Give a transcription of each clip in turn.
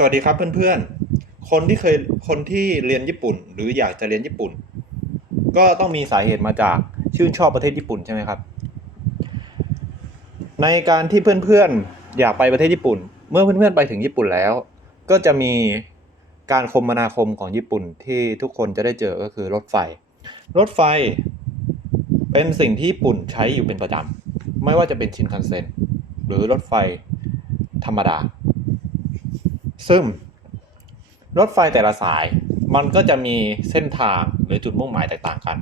สวัสดีครับเพื่อนๆ คนที่เคยคนที่เรียนญี่ปุ่น หรืออยากจะเรียนญี่ปุ่น ก็ต้องมีสาเหตุมาจากชื่นชอบประเทศญี่ปุ่นใช่ไหมครับ ในการที่เพื่อนๆอยากไปประเทศญี่ปุ่น เมื่อเพื่อนๆไปถึงญี่ปุ่นแล้ว ก็จะมีการคมนาคมของญี่ปุ่นที่ทุกคนจะได้เจอก็คือรถไฟ รถไฟเป็นสิ่งที่ญี่ปุ่นใช้อยู่เป็นประจำไม่ว่าจะเป็นชินคันเซ็นหรือรถไฟธรรมดา ซึ่งรถไฟแต่ละสายมันก็จะมีเส้นทางหรือจุดมุ่งหมายแตกต่างกัน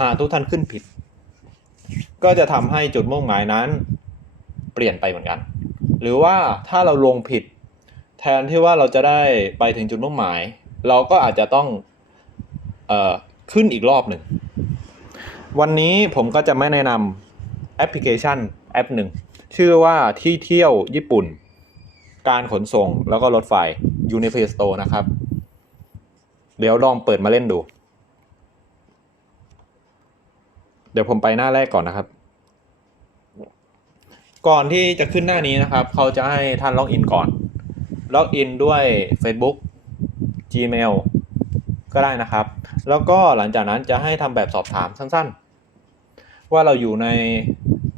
หากทุกท่านขึ้นผิด ก็จะทำให้จุดมุ่งหมายนั้น เปลี่ยนไปเหมือนกัน หรือว่าถ้าเราลงผิด แทนที่ว่าเราจะได้ไปถึงจุดมุ่งหมาย เราก็อาจจะต้องออขึ้นอีกรอบหนึ่ง วันนี้ผมก็จะไม่แนะนำแอปพลิเคชันแอปหนึ่ง ชื่อว่าที่เที่ยวญี่ปุ่น การขนส่งแล้วก็รถไฟอยู่ใน Play Store นะครับ เดี๋ยวลองเปิดมาเล่นดู เดี๋ยวผมไปหน้าแรกก่อนนะครับ ก่อนที่จะขึ้นหน้านี้นะครับ เขาจะให้ท่านล็อกอินก่อน ล็อกอินด้วย Facebook Gmail ก็ได้นะครับ แล้วก็หลังจากนั้นจะให้ทำแบบสอบถามสั้นๆ ว่าเราอยู่ใน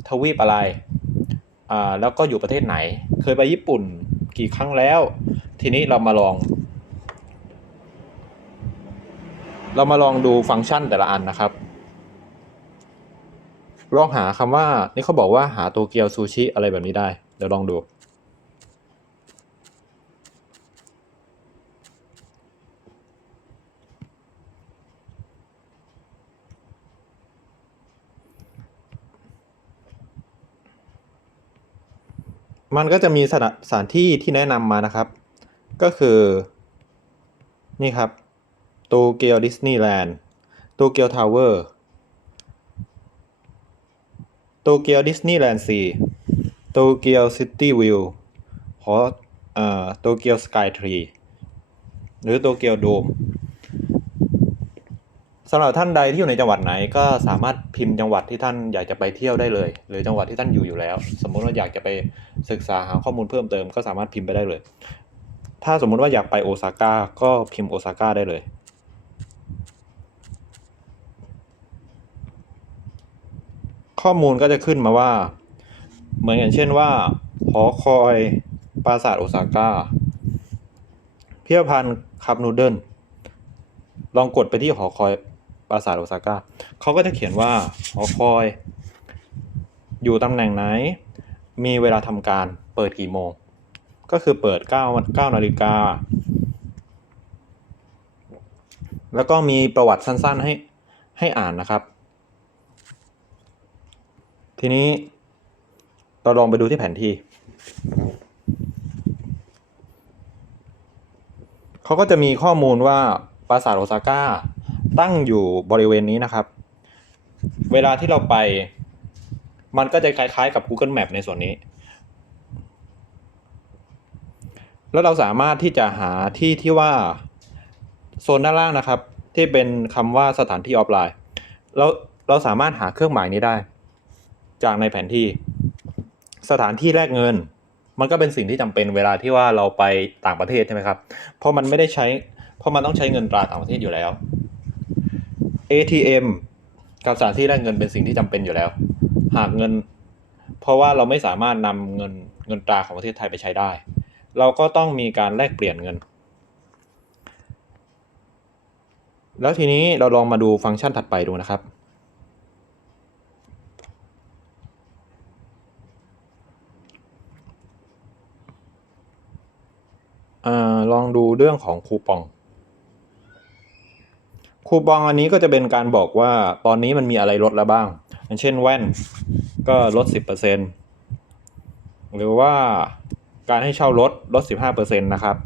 ทวีปอะไร อ่า แล้วก็อยู่ประเทศไหน เคยไปญี่ปุ่น กี่ครั้งแล้ว ทีนี้เรามาลอง เรามาลองดูฟังก์ชันแต่ละอันนะครับ ลองหาคำว่า นี่เขาบอกว่าหาโตเกียวซูชิอะไรแบบนี้ได้ เดี๋ยวลองดู มันก็จะมีสถานสถานที่ที่แนะนำมานะครับ ก็คือ นี่ครับโตเกียวดิสนีย์แลนด์โตเกียวทาวเวอร์โตเกียวดิสนีย์แลนด์ซีโตเกียวซิตี้วิวหอเอ่อโตเกียวสกายทรีหรือโตเกียวโดม สำหรับท่านใดที่อยู่ในจังหวัดไหนก็สามารถพิมพ์จังหวัดที่ท่านอยากจะไปเที่ยวได้เลย หรือจังหวัดที่ท่านอยู่อยู่แล้ว สมมุติว่าอยากจะไปศึกษาหาข้อมูลเพิ่มเติมก็สามารถพิมพ์ไปได้เลย ถ้าสมมุติว่าอยากไปโอซาก้าก็พิมพ์โอซาก้าได้เลย ข้อมูลก็จะขึ้นมาว่า เหมือนอย่างเช่นว่าหอคอยปราสาทโอซาก้าเพียพันธ์คับนูเดิลลองกดไปที่หอคอย ปราสาทโอซาก้าเขาก็จะเขียนว่าหอคอย อยู่ตำแหน่งไหน มีเวลาทำการเปิดกี่โมง ก็คือเปิด9 9นาฬิกา แล้วก็มีประวัติสั้นๆให้ให้อ่านนะครับ ทีนี้เราลองไปดูที่แผนที่เขาก็จะมีข้อมูลว่าปราสาทโอซาก้า ตั้งอยู่บริเวณนี้นะครับ เวลาที่เราไป มันก็จะคล้ายๆกับ Google Map ในส่วนนี้ แล้วเราสามารถที่จะหาที่ที่ว่าโซนด้านล่างนะครับ ที่เป็นคำว่าสถานที่ออฟไลน์เราเราสามารถหาเครื่องหมายนี้ได้ จากในแผนที่ สถานที่แลกเงิน มันก็เป็นสิ่งที่จำเป็นเวลาที่ว่าเราไปต่างประเทศใช่ไหมครับเพราะมันไม่ได้ใช้เพราะมันต้องใช้เงินตราต่างประเทศอยู่แล้ว ATM กับสถานที่แลกเงินเป็นสิ่งที่จำเป็นอยู่แล้ว หากเงิน เพราะว่าเราไม่สามารถนำเงินเงินตราของประเทศไทยไปใช้ได้ เราก็ต้องมีการแลกเปลี่ยนเงิน แล้วทีนี้เราลองมาดูฟังก์ชันถัดไปดูนะครับอลองดูเรื่องของคูปอง คูปองอันนี้ก็จะเป็นการบอกว่าตอนนี้มันมีอะไรลดแล้วบ้างอย่างเช่นแว่นก็ลด 10%หรือว่าการให้เช่ารถลด 15%นะครับ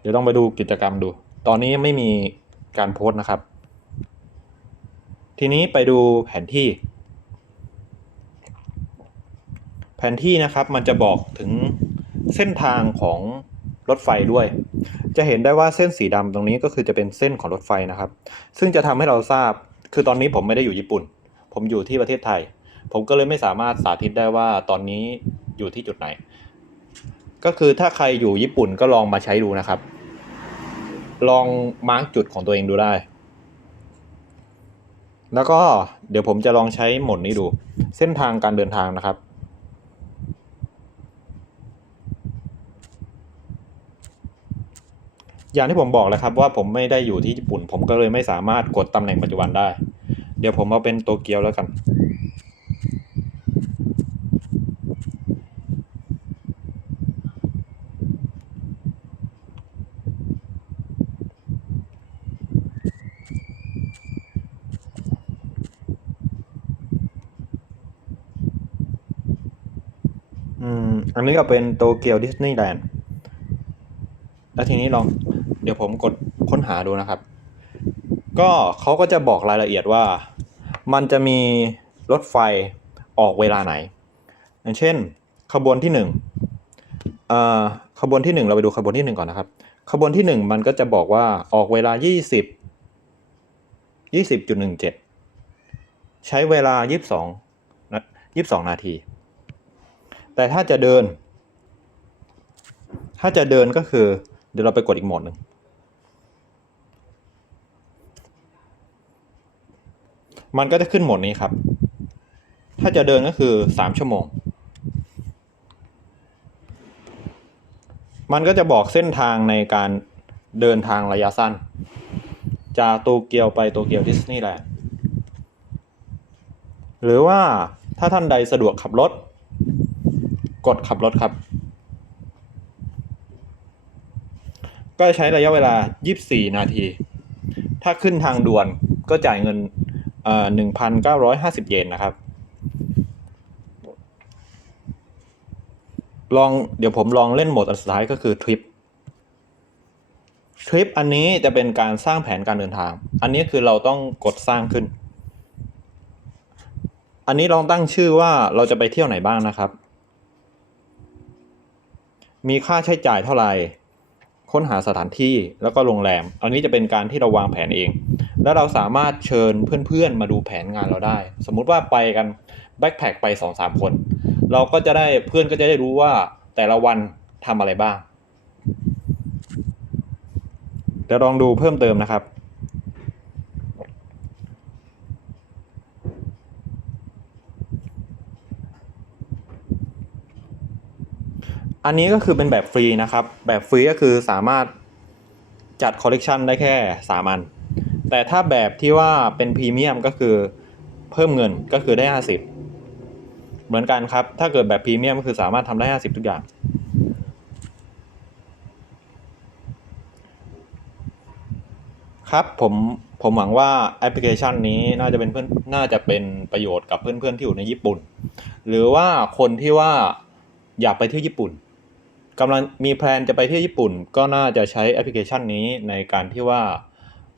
เดี๋ยวต้องไปดูกิจกรรมดู ตอนนี้ยังไม่มีการโพสต์นะครับ ทีนี้ไปดูแผนที่ แผ นที่นะครับมันจะบอกถึงเส้นทางของรถไฟด้วย จะเห็นได้ว่าเส้นสีดำตรงนี้ก็คือจะเป็นเส้นของรถไฟนะครับ ซึ่งจะทำให้เราทราบ คือตอนนี้ผมไม่ได้อยู่ญี่ปุ่น ผมอยู่ที่ประเทศไทย ผมก็เลยไม่สามารถสาธิตได้ว่าตอนนี้อยู่ที่จุดไหน ก็คือถ้าใครอยู่ญี่ปุ่นก็ลองมาใช้ดูนะครับ ลองมาร์กจุดของตัวเองดูได้ แล้วก็เดี๋ยวผมจะลองใช้หมดนี้ดู เส้นทางการเดินทางนะครับ อย่างที่ผมบอกแล้วครับว่าผมไม่ได้อยู่ที่ญี่ปุ่น ผมก็เลยไม่สามารถกดตำแหน่งปัจจุบันได้ เดี๋ยวผมเอาเป็นโตเกียวแล้วกันอันนี้ก็เป็นโตเกียวดิสนีย์แลนด์ แล้วทีนี้ลอง เดี๋ยวผมกดค้นหาดูนะครับ ก็เขาก็จะบอกรายละเอียดว่า มันจะมีรถไฟออกเวลาไหน อย่างเช่น ขบวนที่หนึ่งเอ่อขบวนที่หนึ่งเราไปดูขบวนที่หนึ่งก่อนนะครับ ขบวนที่หนึ่งมันก็จะบอกว่าออกเวลายี่สิบยี่สิบจุดหนึ่งเจ็ดใช้เวลายี่สิบสองนะยี่สิบสองนาที แต่ถ้าจะเดิน ถ้าจะเดินก็คือ เดี๋ยวเราไปกดอีกโหมดหนึ่ง มันก็จะขึ้นหมดนี้ครับ ถ้าจะเดินก็คือสามชั่วโมง มันก็จะบอกเส้นทางในการเดินทางระยะสั้น จากโตเกียวไปโตเกียวดิสนีย์แลนด์หรือว่าถ้าท่านใดสะดวกขับรถ กดขับรถครับ ก็ใช้ระยะเวลา 24 นาที ถ้าขึ้นทางด่วนก็จ่ายเงิน เอ่อ1,950เยนนะครับ ลองเดี๋ยวผมลองเล่นโหมดอันสุดท้ายก็คือทริปทริปอันนี้จะเป็นการสร้างแผนการเดินทาง อันนี้คือเราต้องกดสร้างขึ้น อันนี้ลองตั้งชื่อว่าเราจะไปเที่ยวไหนบ้างนะครับ มีค่าใช้จ่ายเท่าไหร่ ค้นหาสถานที่แล้วก็โรงแรม อันนี้จะเป็นการที่เราวางแผนเอง แล้วเราสามารถเชิญเพื่อนๆมาดูแผนงานเราได้ สมมุติว่าไปกันแบ็คแพคไปสองสามคน เราก็จะได้เพื่อนก็จะได้รู้ว่าแต่ละวันทำอะไรบ้างเดี๋ยวลองดูเพิ่มเติมนะครับ อันนี้ก็คือเป็นแบบฟรีนะครับ แบบฟรีก็คือสามารถจัดคอลเลกชันได้แค่สามอัน แต่ถ้าแบบที่ว่าเป็นพรีเมียมก็คือเพิ่มเงินก็คือได้ห้าสิบเหมือนกันครับ ถ้าเกิดแบบพรีเมียมก็คือสามารถทำได้ห้าสิบทุกอย่าง ครับผมผมหวังว่าแอปพลิเคชันนี้น่าจะเป็นเพื่อนน่าจะเป็นประโยชน์กับเพื่อนๆที่อยู่ในญี่ปุ่น หรือว่าคนที่ว่าอยากไปเที่ยวญี่ปุ่นกำลังมีแพลนจะไปเที่ยวญี่ปุ่น ก็น่าจะใช้แอปพลิเคชันนี้ในการที่ว่า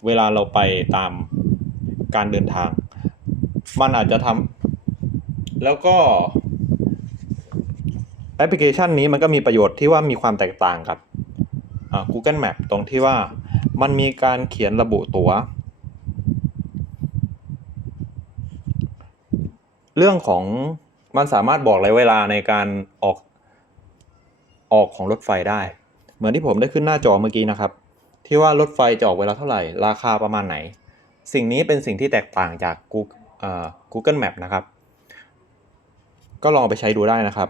เวลาเราไปตามการเดินทาง มันอาจจะทำแล้วก็แอปพลิเคชันนี้มันก็มีประโยชน์ที่ว่ามีความแตกต่างกับอ่า Google Map ตรงที่ว่ามันมีการเขียนระบุตัว๋ว เรื่องของมันสามารถบอกระยะเวลาในการออกออกของรถไฟได้ เหมือนที่ผมได้ขึ้นหน้าจอเมื่อกี้นะครับ ที่ว่ารถไฟจะออกเวลาเท่าไหร่ ราคาประมาณไหน สิ่งนี้เป็นสิ่งที่แตกต่างจาก Google เอ่อ Google Map นะครับ ก็ลองไปใช้ดูได้นะครับ